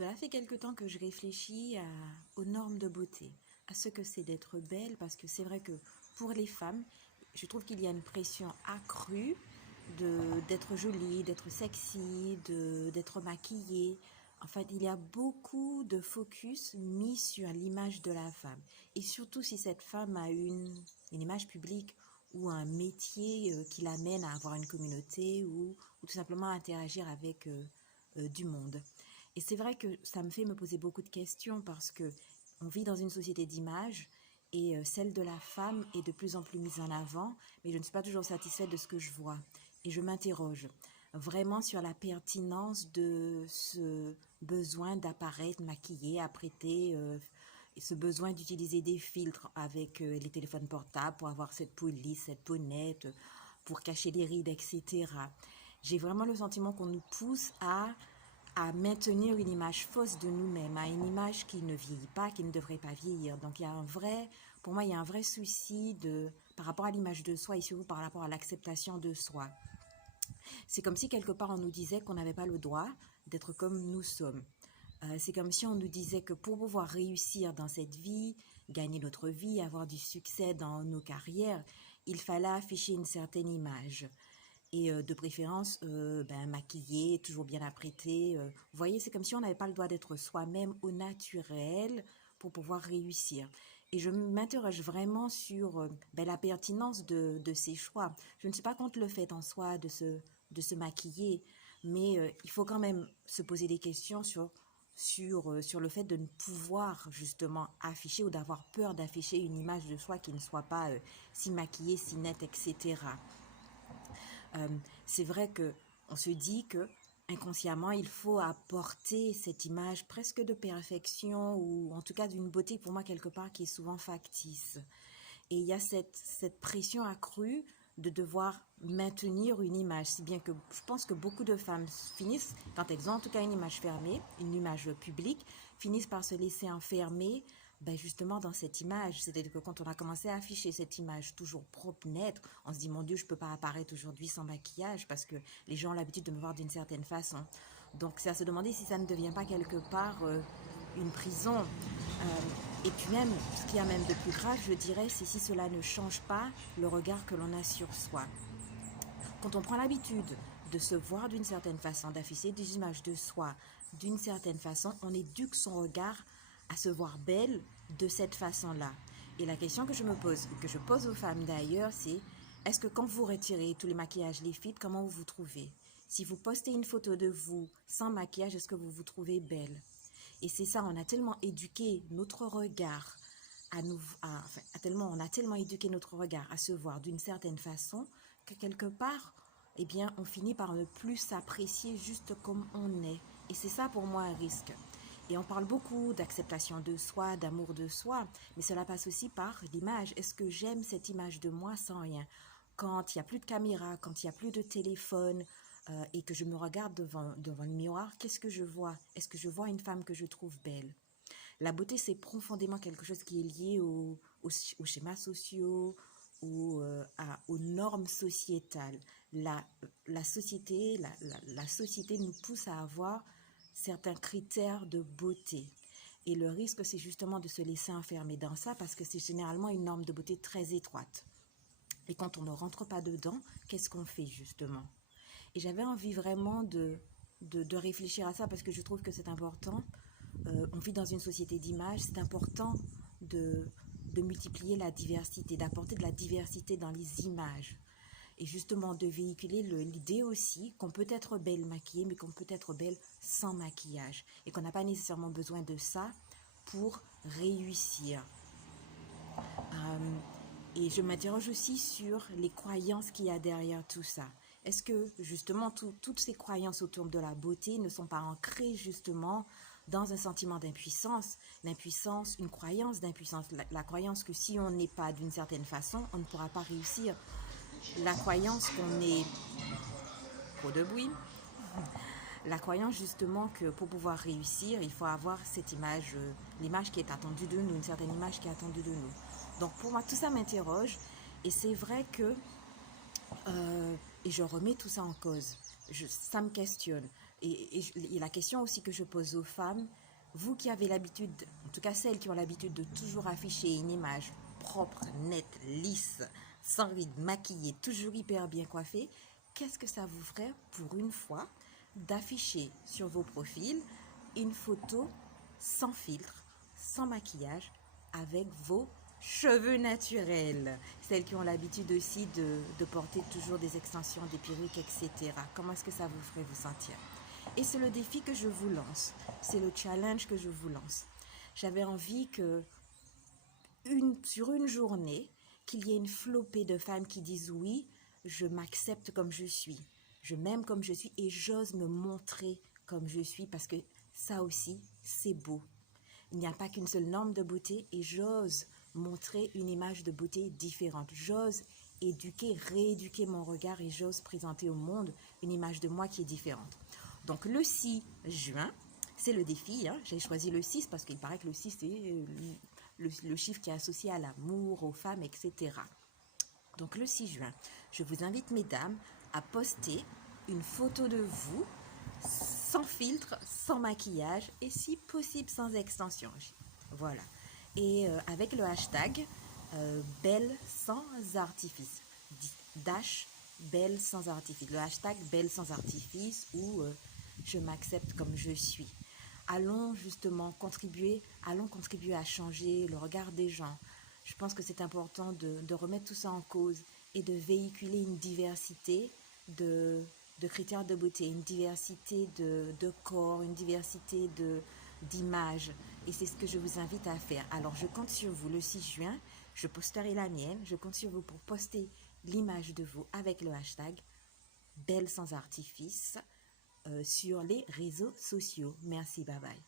Cela fait quelque temps que je réfléchis aux normes de beauté, à ce que c'est d'être belle, parce que c'est vrai que pour les femmes, je trouve qu'il y a une pression accrue d'être jolie, d'être sexy, d'être maquillée. En fait, il y a beaucoup de focus mis sur l'image de la femme. Et surtout si cette femme a une image publique ou un métier qui l'amène à avoir une communauté ou tout simplement à interagir avec du monde. Et c'est vrai que ça me fait me poser beaucoup de questions parce que on vit dans une société d'image et celle de la femme est de plus en plus mise en avant, mais je ne suis pas toujours satisfaite de ce que je vois. Et je m'interroge vraiment sur la pertinence de ce besoin d'apparaître maquillée, apprêtée, et ce besoin d'utiliser des filtres avec les téléphones portables pour avoir cette peau lisse, cette peau nette, pour cacher les rides, etc. J'ai vraiment le sentiment qu'on nous pousse à maintenir une image fausse de nous-mêmes, à une image qui ne vieillit pas, qui ne devrait pas vieillir. Donc il y a pour moi, il y a un vrai souci par rapport à l'image de soi et surtout par rapport à l'acceptation de soi. C'est comme si quelque part on nous disait qu'on n'avait pas le droit d'être comme nous sommes. C'est comme si on nous disait que pour pouvoir réussir dans cette vie, gagner notre vie, avoir du succès dans nos carrières, il fallait afficher une certaine image. Et de préférence maquillée, toujours bien apprêtée. Vous voyez, c'est comme si on n'avait pas le droit d'être soi-même au naturel pour pouvoir réussir. Et je m'interroge vraiment sur la pertinence de ces choix. Je ne suis pas contre le fait en soi de se maquiller, mais il faut quand même se poser des questions sur le fait de ne pouvoir justement afficher ou d'avoir peur d'afficher une image de soi qui ne soit pas si maquillée, si nette, etc. C'est vrai que on se dit que inconsciemment, il faut apporter cette image presque de perfection ou en tout cas d'une beauté pour moi quelque part qui est souvent factice. Et il y a cette pression accrue de devoir maintenir une image, si bien que je pense que beaucoup de femmes finissent, quand elles ont en tout cas une image fermée, une image publique, finissent par se laisser enfermer justement dans cette image. C'est-à-dire que quand on a commencé à afficher cette image toujours propre, nette, on se dit mon Dieu, je ne peux pas apparaître aujourd'hui sans maquillage parce que les gens ont l'habitude de me voir d'une certaine façon. Donc c'est à se demander si ça ne devient pas quelque part une prison. Et puis même, ce qu'il y a même de plus grave, je dirais, c'est si cela ne change pas le regard que l'on a sur soi. Quand on prend l'habitude de se voir d'une certaine façon, d'afficher des images de soi d'une certaine façon, on éduque son regard à se voir belle de cette façon-là. Et la question que je me pose, que je pose aux femmes d'ailleurs, c'est est-ce que quand vous retirez tous les maquillages, les filtres, comment vous vous trouvez? Si vous postez une photo de vous sans maquillage, est-ce que vous vous trouvez belle? Et c'est ça, on a tellement éduqué notre regard on a tellement éduqué notre regard à se voir d'une certaine façon que quelque part, eh bien, on finit par ne plus s'apprécier juste comme on est. Et c'est ça pour moi un risque. Et on parle beaucoup d'acceptation de soi, d'amour de soi, mais cela passe aussi par l'image. Est-ce que j'aime cette image de moi sans rien? Quand il n'y a plus de caméra, quand il n'y a plus de téléphone, et que je me regarde devant le miroir, qu'est-ce que je vois? Est-ce que je vois une femme que je trouve belle? La beauté, c'est profondément quelque chose qui est lié aux schémas sociaux, aux normes sociétales. La société nous pousse à avoir certains critères de beauté. Et le risque, c'est justement de se laisser enfermer dans ça parce que c'est généralement une norme de beauté très étroite. Et quand on ne rentre pas dedans, qu'est-ce qu'on fait justement? Et j'avais envie vraiment de réfléchir à ça parce que je trouve que c'est important. On vit dans une société d'images, c'est important de multiplier la diversité, d'apporter de la diversité dans les images. Et justement de véhiculer l'idée aussi qu'on peut être belle maquillée, mais qu'on peut être belle sans maquillage. Et qu'on n'a pas nécessairement besoin de ça pour réussir. Et je m'interroge aussi sur les croyances qu'il y a derrière tout ça. Est-ce que justement toutes ces croyances autour de la beauté ne sont pas ancrées justement dans un sentiment d'impuissance, une croyance d'impuissance, la croyance que si on n'est pas d'une certaine façon, on ne pourra pas réussir, la croyance qu'on est trop de bruit, la croyance justement que pour pouvoir réussir, il faut avoir cette image, l'image qui est attendue de nous, une certaine image qui est attendue de nous. Donc pour moi, tout ça m'interroge et c'est vrai que, et je remets tout ça en cause, ça me questionne. Et la question aussi que je pose aux femmes, vous qui avez l'habitude, en tout cas celles qui ont l'habitude de toujours afficher une image propre, nette, lisse, sans rides, maquillée, toujours hyper bien coiffée, qu'est-ce que ça vous ferait pour une fois d'afficher sur vos profils une photo sans filtre, sans maquillage, avec vos cheveux naturels. Celles qui ont l'habitude aussi de porter toujours des extensions, des perruques, etc. Comment est-ce que ça vous ferait vous sentir? Et c'est le défi que je vous lance. C'est le challenge que je vous lance. J'avais envie que sur une journée, qu'il y ait une flopée de femmes qui disent oui, je m'accepte comme je suis, je m'aime comme je suis et j'ose me montrer comme je suis parce que ça aussi, c'est beau. Il n'y a pas qu'une seule norme de beauté et j'ose montrer une image de beauté différente. J'ose éduquer, rééduquer mon regard et j'ose présenter au monde une image de moi qui est différente. Donc le 6 juin, c'est le défi. J'ai choisi le 6 parce qu'il paraît que le 6 c'est le chiffre qui est associé à l'amour, aux femmes, etc. Donc le 6 juin, je vous invite, mesdames, à poster une photo de vous sans filtre, sans maquillage et si possible sans extension. Voilà. Et avec le hashtag belle sans artifice. Dash belle sans artifice. Le hashtag belle sans artifice ou je m'accepte comme je suis. Allons justement contribuer à changer le regard des gens. Je pense que c'est important de remettre tout ça en cause et de véhiculer une diversité de critères de beauté, une diversité de corps, une diversité d'images. Et c'est ce que je vous invite à faire. Alors, je compte sur vous le 6 juin. Je posterai la mienne. Je compte sur vous pour poster l'image de vous avec le hashtag Belle sans artifice sur les réseaux sociaux. Merci, bye bye.